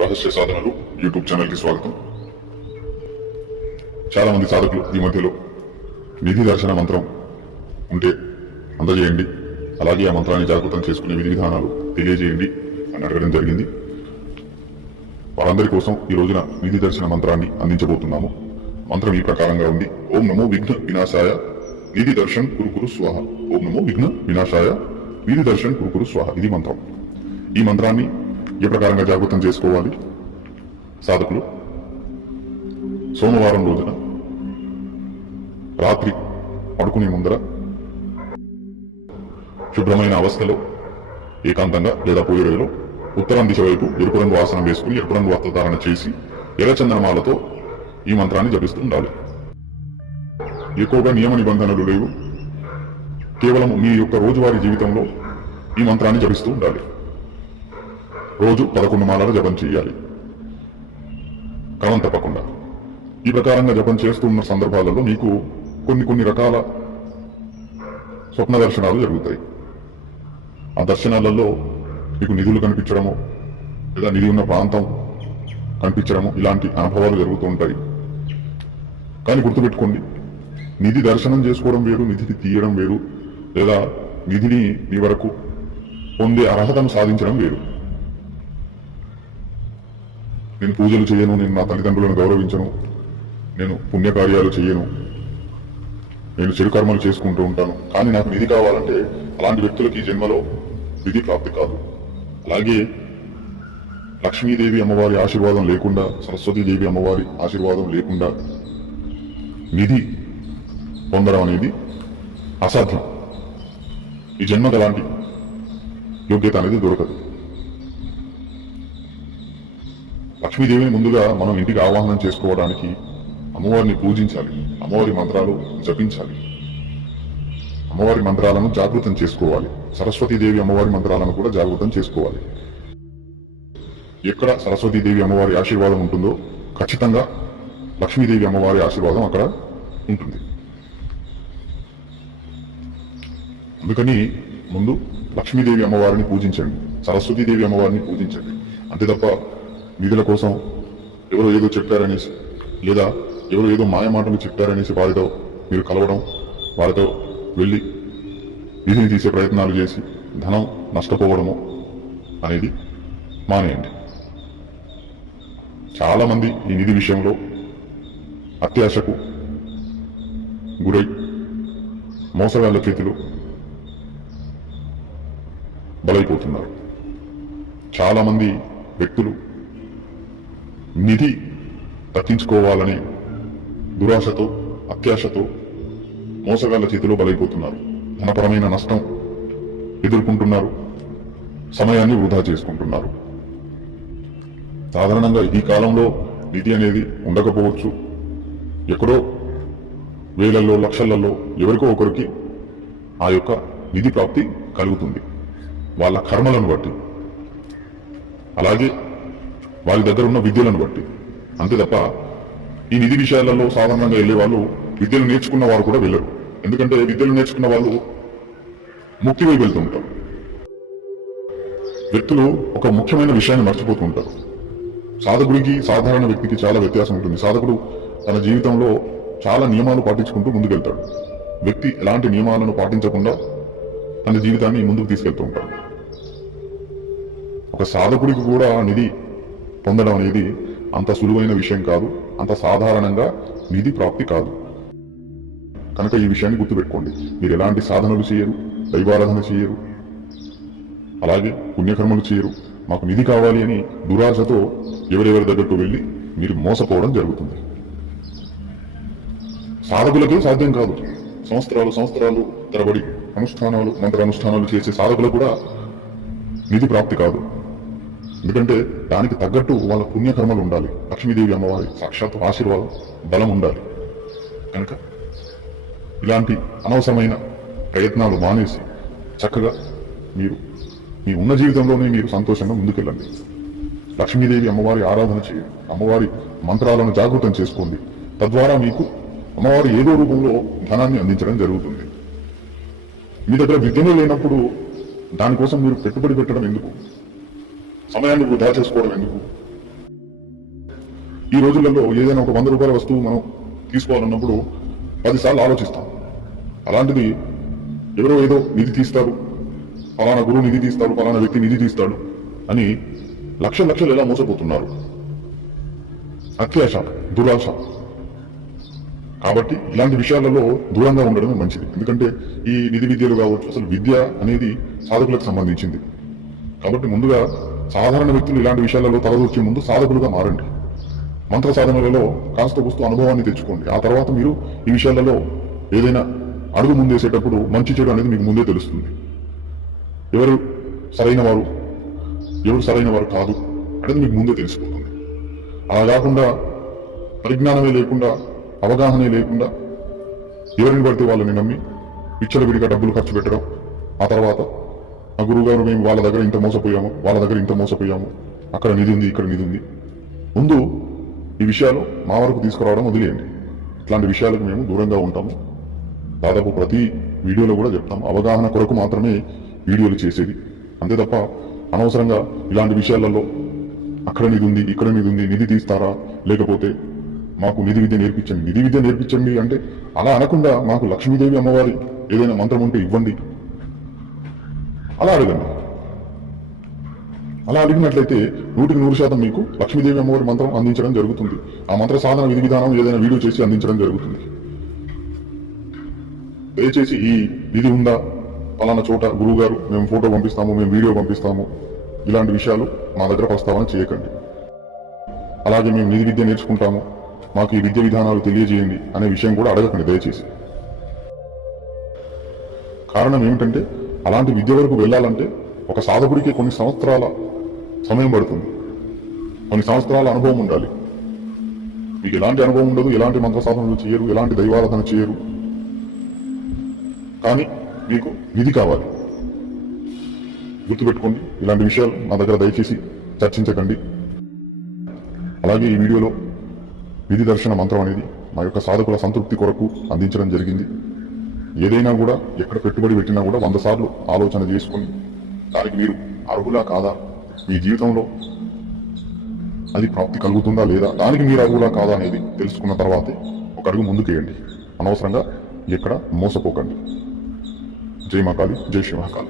రహస్య సాధనలు యూట్యూబ్ ఛానల్కి స్వాగతం. చాలా మంది సాధకులు ఈ మధ్యలో నిధి దర్శన మంత్రం ఉంటే అందజేయండి. అలాగే ఆ మంత్రాన్ని జాగృతం చేసుకునే విధి విధానాలు తెలియజేయండి అని అడగడం జరిగింది. వారందరి కోసం ఈ రోజున నిధి దర్శన మంత్రాన్ని అందించబోతున్నాము. మంత్రం ఈ ప్రకారంగా ఉంది. ఓం నమో విఘ్న వినాశాయ నిధి దర్శన్ కురుకురు స్వాహ. ఓం నమో విఘ్న వినాశాయ నిధి దర్శన్ కురుకురు స్వాహ. ఇది మంత్రం. ఈ మంత్రాన్ని ఏ ప్రకారంగా జాగృతం చేసుకోవాలి? సాధకులు సోమవారం రోజున రాత్రి పడుకునే ముందర శుభ్రమైన అవస్థలో ఏకాంతంగా లేదా పూజ ఉత్తరం దిశ వైపు ఎరుపు రంగు ఆసనం వేసుకుని ఎరుపు రంగు వస్త్రధారణ చేసి ఎర్రచందనమాలతో ఈ మంత్రాన్ని జపిస్తూ ఉండాలి ఎక్కువగా నియమ నిబంధనలు లేవు. కేవలం మీ యొక్క రోజువారీ జీవితంలో ఈ మంత్రాన్ని జపిస్తూ ఉండాలి. రోజు పదకొండు మాలలు జపం చేయాలి క్రమం తప్పకుండా. ఈ ప్రకారంగా జపం చేస్తున్న సందర్భాలలో మీకు కొన్ని కొన్ని రకాల స్వప్న దర్శనాలు జరుగుతాయి. ఆ దర్శనాలలో మీకు నిధులు కనిపించడము లేదా నిధి ఉన్న ప్రాంతం కనిపించడము ఇలాంటి అనుభవాలు జరుగుతూ ఉంటాయి. కానీ గుర్తుపెట్టుకోండి నిధి దర్శనం చేసుకోవడం వేరు నిధిని తీయడం వేరు లేదా నిధిని మీ వరకు పొందే అర్హతను సాధించడం వేరు. నేను పూజలు చేయను నేను నా తల్లిదండ్రులను గౌరవించను నేను పుణ్యకార్యాలు చేయను. నేను చెడు కర్మలు చేసుకుంటూ ఉంటాను. కానీ నాకు నిధి కావాలంటే అలాంటి వ్యక్తులకి ఈ జన్మలో విధి ప్రాప్తి కాదు. అలాగే లక్ష్మీదేవి అమ్మవారి ఆశీర్వాదం లేకుండా సరస్వతీదేవి అమ్మవారి ఆశీర్వాదం లేకుండా నిధి పొందడం అనేది అసాధ్యం. ఈ జన్మకు అలాంటి యోగ్యత అనేది దొరకదు. లక్ష్మీదేవిని ముందుగా మనం ఇంటికి ఆవాహనం చేసుకోవడానికి అమ్మవారిని పూజించాలి. అమ్మవారి మంత్రాలు జపించాలి. అమ్మవారి మంత్రాలను జాగృతం చేసుకోవాలి. సరస్వతీదేవి అమ్మవారి మంత్రాలను కూడా జాగృతం చేసుకోవాలి. ఎక్కడ సరస్వతీదేవి అమ్మవారి ఆశీర్వాదం ఉంటుందో ఖచ్చితంగా లక్ష్మీదేవి అమ్మవారి ఆశీర్వాదం అక్కడ ఉంటుంది. అందుకని ముందు లక్ష్మీదేవి అమ్మవారిని పూజించండి. సరస్వతీదేవి అమ్మవారిని పూజించండి. అంతే తప్ప నిధుల కోసం ఎవరో ఏదో చెప్పారనేసి లేదా ఎవరో ఏదో మాయ మాటలు చెప్పారనేసి వారితో మీరు కలవడం వారితో వెళ్ళి నిధిని తీసే ప్రయత్నాలు చేసి ధనం నష్టపోవడము అనేది మానేయండి. చాలామంది ఈ నిధి విషయంలో అత్యాశకు గురై మోసగాళ్ళ చేతిలో బలైపోతున్నారు. చాలామంది వ్యక్తులు నిధి దక్కించుకోవాలని దురాశతో అత్యాశతో మోసగాళ్ళ చేతిలో బలైపోతున్నారు. ధనపరమైన నష్టం ఎదుర్కొంటున్నారు. సమయాన్ని వృధా చేసుకుంటున్నారు. సాధారణంగా ఈ కాలంలో నిధి అనేది ఉండకపోవచ్చు. ఎక్కడో వేలల్లో లక్షలలో ఎవరికో ఒకరికి ఆ యొక్క నిధి ప్రాప్తి కలుగుతుంది. వాళ్ళ కర్మలను బట్టి. అలాగే వారి దగ్గర ఉన్న విద్యలను బట్టి. అంతే తప్ప ఈ నిధి విషయాలలో సాధారణంగా వెళ్ళే వాళ్ళు విద్యలు నేర్చుకున్న వారు కూడా వెళ్ళరు. ఎందుకంటే విద్యలు నేర్చుకున్న వాళ్ళు ముక్తి వైపు వెళ్తూ ఉంటారు. వ్యక్తులు ఒక ముఖ్యమైన విషయాన్ని మర్చిపోతూ ఉంటారు. సాధకుడికి సాధారణ వ్యక్తికి చాలా వ్యత్యాసం ఉంటుంది. సాధకుడు తన జీవితంలో చాలా నియమాలు పాటించుకుంటూ ముందుకెళ్తాడు. వ్యక్తి ఎలాంటి నియమాలను పాటించకుండా తన జీవితాన్ని ముందుకు తీసుకెళ్తూ ఉంటాడు. ఒక సాధకుడికి కూడా నిధి పొందడం అనేది అంత సులువైన విషయం కాదు అంత సాధారణంగా నిధి ప్రాప్తి కాదు. కనుక ఈ విషయాన్ని గుర్తుపెట్టుకోండి. మీరు ఎలాంటి సాధనలు చేయరు దైవారాధన చేయరు అలాగే పుణ్యకర్మలు చేయరు. మాకు నిధి కావాలి అని దురాశతో ఎవరెవరి దగ్గరకు వెళ్ళి మీరు మోసపోవడం జరుగుతుంది. సాధకులకే సాధ్యం కాదు. సంవత్సరాలు సంవత్సరాలు తరబడి అనుష్ఠానాలు మంత్ర అనుష్ఠానాలు చేసే సాధకులకు కూడా నిధి ప్రాప్తి కాదు. ఎందుకంటే దానికి తగ్గట్టు వాళ్ళ పుణ్యకర్మలు ఉండాలి. లక్ష్మీదేవి అమ్మవారి సాక్షాత్ ఆశీర్వాదం బలం ఉండాలి. కనుక ఇలాంటి అనవసరమైన ప్రయత్నాలు మానేసి చక్కగా మీరు మీ ఉన్న జీవితంలోనే మీరు సంతోషంగా ముందుకెళ్ళండి. లక్ష్మీదేవి అమ్మవారి ఆరాధన చేయండి. అమ్మవారి మంత్రాలను జాగృతం చేసుకోండి. తద్వారా మీకు అమ్మవారు ఏదో రూపంలో ధనాన్ని అందించడం జరుగుతుంది. మీ దగ్గర విద్యనే లేనప్పుడు దానికోసం మీరు పెట్టుబడి పెట్టడం ఎందుకు? సమయాన్ని వృధా చేసుకోవడం ఎందుకు? ఈ రోజులలో ఏదైనా ఒక వంద రూపాయల వస్తువు మనం తీసుకోవాలన్నప్పుడు పదిసార్లు ఆలోచిస్తాం. అలాంటిది ఎవరో ఏదో నిధి తీస్తారు ఫలానా గురువు నిధి తీస్తాడు ఫలానా వ్యక్తి నిధి తీస్తాడు అని లక్ష లక్షలు ఎలా మోసపోతున్నారు? అత్యాశ దురాశ. కాబట్టి ఇలాంటి విషయాలలో దూరంగా ఉండడమే మంచిది. ఎందుకంటే ఈ నిధి విద్యలు కావచ్చు అసలు విద్య అనేది సాధకులకు సంబంధించింది. కాబట్టి ముందుగా సాధారణ వ్యక్తులు ఇలాంటి విషయాలలో తలదూర్చే ముందు సాధకులుగా మారండి. మంత్ర సాధనలలో కాస్త కూస్తూ అనుభవాన్ని తెచ్చుకోండి. ఆ తర్వాత మీరు ఈ విషయాలలో ఏదైనా అడుగు ముందేసేటప్పుడు మంచి చెడు అనేది మీకు ముందే తెలుస్తుంది. ఎవరు సరైన వారు? ఎవరు సరైన వారు కాదు అనేది మీకు ముందే తెలిసిపోతుంది. అలా కాకుండా పరిజ్ఞానమే లేకుండా అవగాహనే లేకుండా ఎవరిని పడితే వాళ్ళని నమ్మి విచ్చలవిడిగా డబ్బులు ఖర్చు పెట్టడం ఆ తర్వాత ఆ గురువు గారు మేము వాళ్ళ దగ్గర ఇంత మోసపోయాము వాళ్ళ దగ్గర ఇంత మోసపోయాము. అక్కడ నిధి ఉంది ఇక్కడ నిధి ఉంది. ముందు ఈ విషయాలు మా వరకు తీసుకురావడం వదిలేయండి. ఇట్లాంటి విషయాలకు మేము దూరంగా ఉంటాము. దాదాపు ప్రతి వీడియోలో కూడా చెప్తాము అవగాహన కొరకు మాత్రమే వీడియోలు చేసేది. అంతే తప్ప అనవసరంగా ఇలాంటి విషయాలలో అక్కడ నిధి ఉంది ఇక్కడ నిధి ఉంది నిధి తీస్తారా? లేకపోతే మాకు నిధి విద్య నేర్పించండి. నిధి విద్య నేర్పించండి అంటే అలా అనకుండా మాకు లక్ష్మీదేవి అమ్మవారి ఏదైనా మంత్రం ఉంటే ఇవ్వండి. అలా అడగండి. అలా అడిగినట్లయితే నూటికి నూరు శాతం మీకు లక్ష్మీదేవి అమ్మవారి మంత్రం అందించడం జరుగుతుంది. ఆ మంత్ర సాధన విధి విధానం ఏదైనా వీడియో చేసి అందించడం జరుగుతుంది. దయచేసి ఈ ఇది ఉందా? పలానా చోట గురువు గారు మేము ఫోటో పంపిస్తాము మేము వీడియో పంపిస్తాము. ఇలాంటి విషయాలు మా దగ్గర ప్రస్తావన చేయకండి. అలాగే మేము నిధి విద్య నేర్చుకుంటాము. మాకు ఈ విద్య విధానాలు తెలియజేయండి అనే విషయం కూడా అడగకండి దయచేసి. కారణం ఏమిటంటే అలాంటి విద్య వరకు వెళ్ళాలంటే ఒక సాధకుడికి కొన్ని సంవత్సరాల సమయం పడుతుంది. కొన్ని సంవత్సరాల అనుభవం ఉండాలి. మీకు ఎలాంటి అనుభవం ఉండదు ఎలాంటి మంత్ర సాధనలు చేయరు ఎలాంటి దైవారాధన చేయరు. కానీ మీకు విధి కావాలి. గుర్తుపెట్టుకోండి ఇలాంటి విషయాలు నా దగ్గర దయచేసి చర్చించకండి. అలాగే ఈ వీడియోలో విధి దర్శన మంత్రం అనేది మా యొక్క సాధకుల సంతృప్తి కొరకు అందించడం జరిగింది. ఏదైనా కూడా ఎక్కడ పెట్టుబడి పెట్టినా కూడా వంద సార్లు ఆలోచన చేసుకుని దానికి మీరు అర్హులా కాదా? మీ జీవితంలో అది ప్రాప్తి కలుగుతుందా లేదా? దానికి మీరు అర్హులా కాదా అనేది తెలుసుకున్న తర్వాతే ఒక అడుగు ముందుకేయండి. అనవసరంగా ఎక్కడ మోసపోకండి. జై మహాకాళి జై శ్రీ మహాకాళి